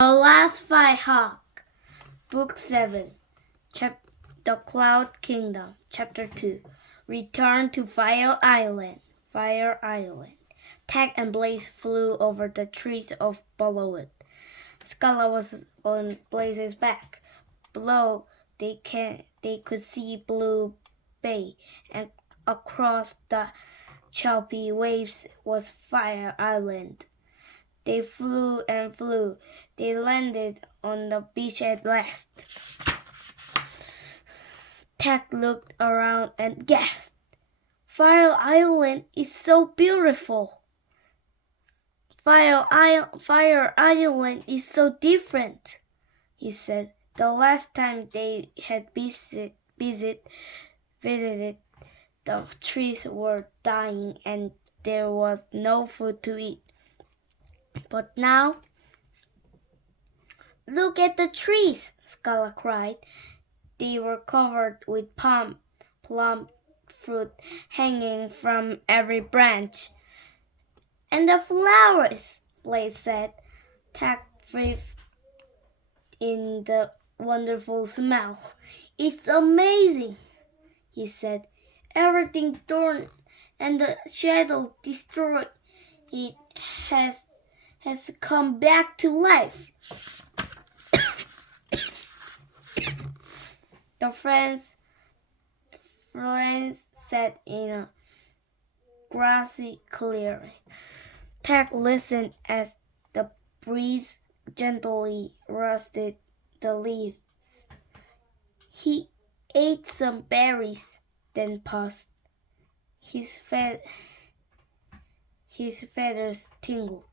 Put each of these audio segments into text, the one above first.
The Last Firehawk, Book 7, The Cloud Kingdom, Chapter 2. Return to Fire Island. Fire Island. Tag and Blaze flew over the trees of Below. Scala was on Blaze's back. Below, they could see Blue Bay, and across the choppy waves was Fire Island. They flew and flew. They landed on the beach at last. Tag looked around and gasped. Fire Island is so beautiful. Fire Island is so different, he said. The last time they had visited, the trees were dying and there was no food to eat. But now, look at the trees, Scala cried. They were covered with plum fruit hanging from every branch. And the flowers, Blaze said. Tag breathed in the wonderful smell. It's amazing, he said. Everything torn and the shadow destroyed. It has come back to life. The friends sat in a grassy clearing. Tag listened as the breeze gently rustled the leaves. He ate some berries, then paused. His feathers tingled.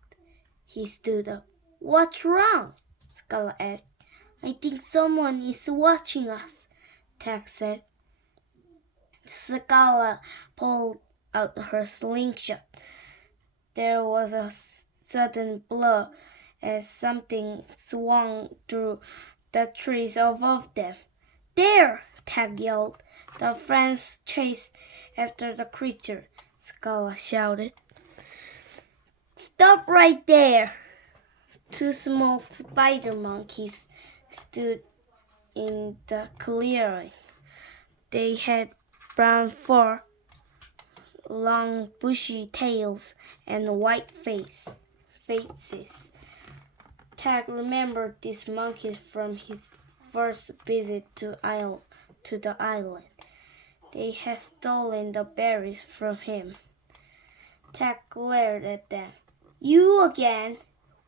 He stood up. What's wrong? Scala asked. I think someone is watching us, Tag said. Scala pulled out her slingshot. There was a sudden blow as something swung through the trees above them. There! Tag yelled. The friends chased after the creature, Scala shouted. Stop right there! Two small spider monkeys stood in the clearing. They had brown fur, long bushy tails, and white faces. Tag remembered these monkeys from his first visit to the island. They had stolen the berries from him. Tag glared at them. You again?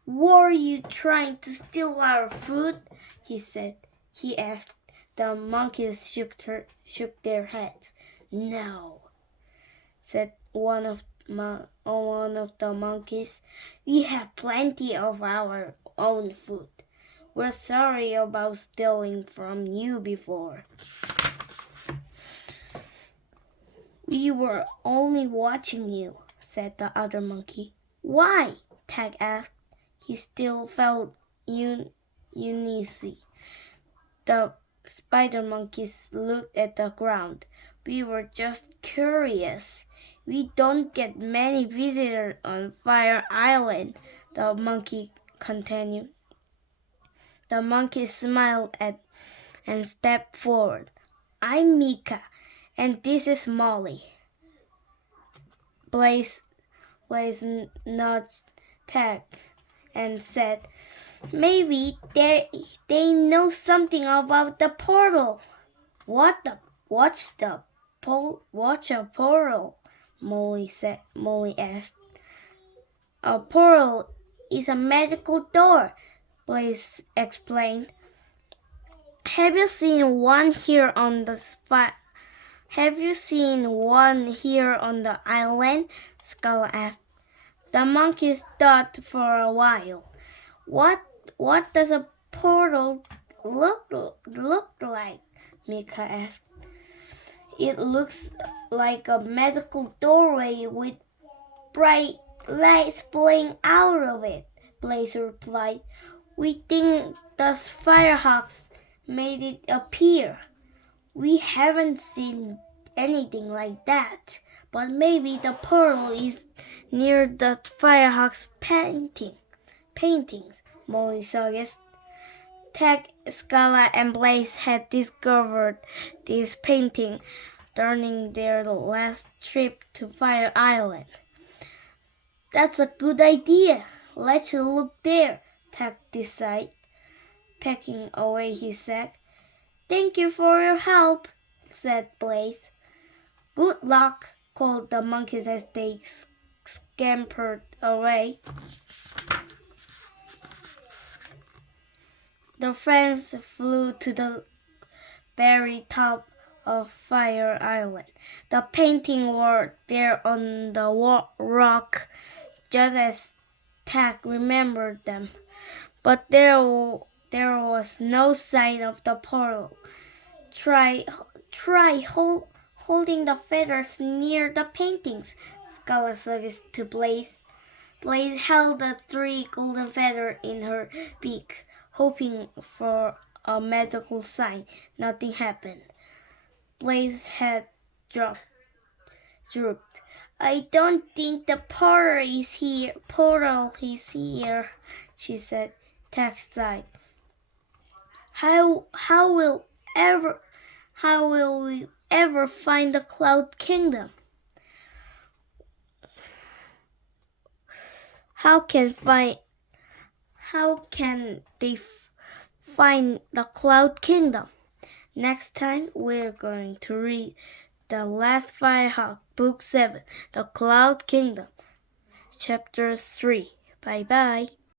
Were you trying to steal our food? He asked. The monkeys shook their heads. No, said one of the monkeys. We have plenty of our own food. We're sorry about stealing from you before. We were only watching you, said the other monkey. Why? Tag asked. He still felt uneasy. The spider monkeys looked at the ground. We were just curious. We don't get many visitors on Fire Island, the monkey continued. The monkey smiled and stepped forward. I'm Mika, and this is Molly. Blaze nudged Tag and said, maybe they know something about the portal. What's a portal? Molly asked. A portal is a magical door, Blaze explained. Have you seen one here on the island? Scala asked. The monkeys thought for a while. What does a portal look like? Mika asked. It looks like a magical doorway with bright lights playing out of it, Blaze replied. We think the firehawks made it appear. We haven't seen anything like that, but maybe the portal is near the firehawks paintings. Molly suggested. Tag, Scala, and Blaze had discovered this painting during their last trip to Fire Island. That's a good idea. Let's look there, Tag decided, packing away his sack. Thank you for your help, said Blaze. Good luck, called the monkeys as they scampered away. The friends flew to the very top of Fire Island. The painting was there on the rock, just as Tag remembered them. But there was no sign of the portal. Try holding the feathers near the paintings, Scala suggested to Blaze. Blaze held the 3 golden feathers in her beak, hoping for a magical sign. Nothing happened. Blaze's head drooped. I don't think the portal is here, she said. Tag sighed. How will we ever find the Cloud Kingdom? How can they find the Cloud Kingdom? Next time we're going to read The Last Firehawk, Book 7, The Cloud Kingdom, Chapter 3. Bye-bye.